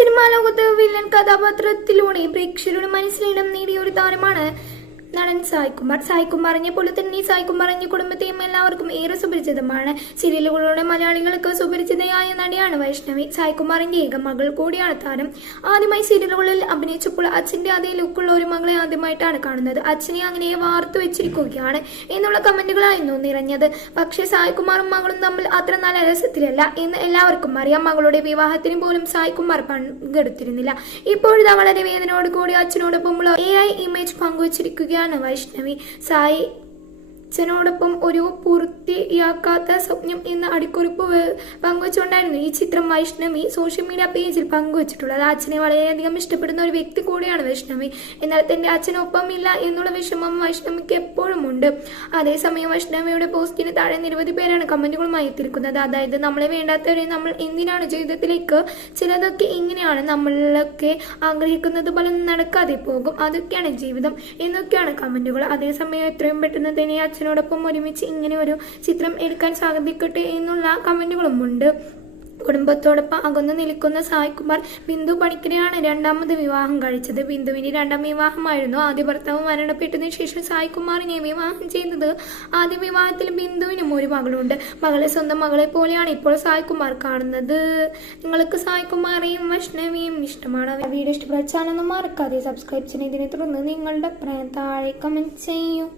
Cinema ലോകത്ത് villain കഥാപാത്രത്തിലൂടെ പ്രേക്ഷകരുടെ മനസ്സിലിടം നേടിയ ഒരു താരമാണ് നടൻ സായ്കുമാർ. സായ്കുമാറിനെ പോലെ തന്നെ ഈ സായ്കുമാറിന്റെ കുടുംബത്തെയും എല്ലാവർക്കും ഏറെ സുപരിചിതമാണ്. സീരിയലുകളുടെ മലയാളികൾക്ക് സുപരിചിതയായ നടിയാണ് വൈഷ്ണവി. സായ്കുമാറിന്റെ ഏക മകൾ കൂടിയാണ് താരം. ആദ്യമായി സീരിയലുകളിൽ അഭിനയിച്ചപ്പോൾ അച്ഛന്റെ അതേ ലുക്കുള്ള ഒരു മകളെ ആദ്യമായിട്ടാണ് കാണുന്നത്. അച്ഛനെ അങ്ങനെ വാർത്തു വെച്ചിരിക്കുകയാണ് എന്നുള്ള കമന്റുകളായിരുന്നു നിറഞ്ഞത്. പക്ഷേ സായ്കുമാറും മകളും തമ്മിൽ അത്ര നല്ല രസത്തിലല്ല എന്ന് എല്ലാവർക്കും അറിയാം. മകളുടെ വിവാഹത്തിന് പോലും സായ്കുമാർ പങ്കെടുത്തിരുന്നില്ല. ഇപ്പോഴിതാ വളരെ വേദനയോട് കൂടി അച്ഛനോടൊപ്പമുള്ള എ ഐ ഇമേജ് പങ്കുവച്ചിരിക്കുകയാണ്. വൈഷ്ണവി സായി അച്ഛനോടൊപ്പം ഒരു പൂർത്തിയാക്കാത്ത സ്വപ്നം എന്ന അടിക്കുറിപ്പ് പങ്കുവച്ചുകൊണ്ടായിരുന്നു ഈ ചിത്രം വൈഷ്ണവി സോഷ്യൽ മീഡിയ പേജിൽ പങ്കുവച്ചിട്ടുള്ളത്. അച്ഛനെ വളരെയധികം ഇഷ്ടപ്പെടുന്ന ഒരു വ്യക്തി കൂടിയാണ് വൈഷ്ണവി. എന്നാൽ തന്റെ അച്ഛനൊപ്പം ഇല്ല എന്നുള്ള വിഷമം വൈഷ്ണവിക്ക് എപ്പോഴും ഉണ്ട്. അതേസമയം വൈഷ്ണവിയുടെ പോസ്റ്റിന് താഴെ നിരവധി പേരാണ് കമന്റുകളുമായി എത്തിയിരിക്കുന്നത്. അതായത് നമ്മളെ വേണ്ടാത്തവരെ നമ്മൾ എന്തിനാണ് ജീവിതത്തിലേക്ക് ചിലതൊക്കെ ഇങ്ങനെയാണ്. നമ്മളൊക്കെ ആഗ്രഹിക്കുന്നത് പോലെ നടക്കാതെ പോകും. അതൊക്കെയാണ് ജീവിതം എന്നൊക്കെയാണ് കമന്റുകൾ. അതേസമയം എത്രയും പെട്ടെന്ന് തന്നെ അച്ഛനോടൊപ്പം ഒരുമിച്ച് ഇങ്ങനെ ഒരു ചിത്രം എടുക്കാൻ സാധിക്കട്ടെ എന്നുള്ള കമന്റുകളും ഉണ്ട്. കുടുംബത്തോടൊപ്പം അകന്നു നിൽക്കുന്ന സായ്കുമാർ ബിന്ദു പണിക്കരെയാണ് രണ്ടാമത് വിവാഹം കഴിച്ചത്. ബിന്ദുവിന്റെ രണ്ടാം വിവാഹമായിരുന്നു. ആദ്യ ഭർത്താവ് മരണപ്പെട്ടതിനു ശേഷം സായ്കുമാറിനെ വിവാഹം ചെയ്തത് ആദ്യ വിവാഹത്തിൽ ബിന്ദുവിനും ഒരു മകളുണ്ട്. മകളെ സ്വന്തം മകളെ പോലെയാണ് ഇപ്പോൾ സായ്കുമാർ കാണുന്നത്. നിങ്ങൾക്ക് സായ്കുമാറേയും വൈഷ്ണവിയും ഇഷ്ടമാണ്? വീഡിയോ ഇഷ്ടപ്പെട്ട ചാനൽ മറക്കാതെ സബ്സ്ക്രൈബ് ചെയ്യുന്നതിനെ തുടർന്ന് നിങ്ങളുടെ അഭിപ്രായം താഴെ കമന്റ് ചെയ്യൂ.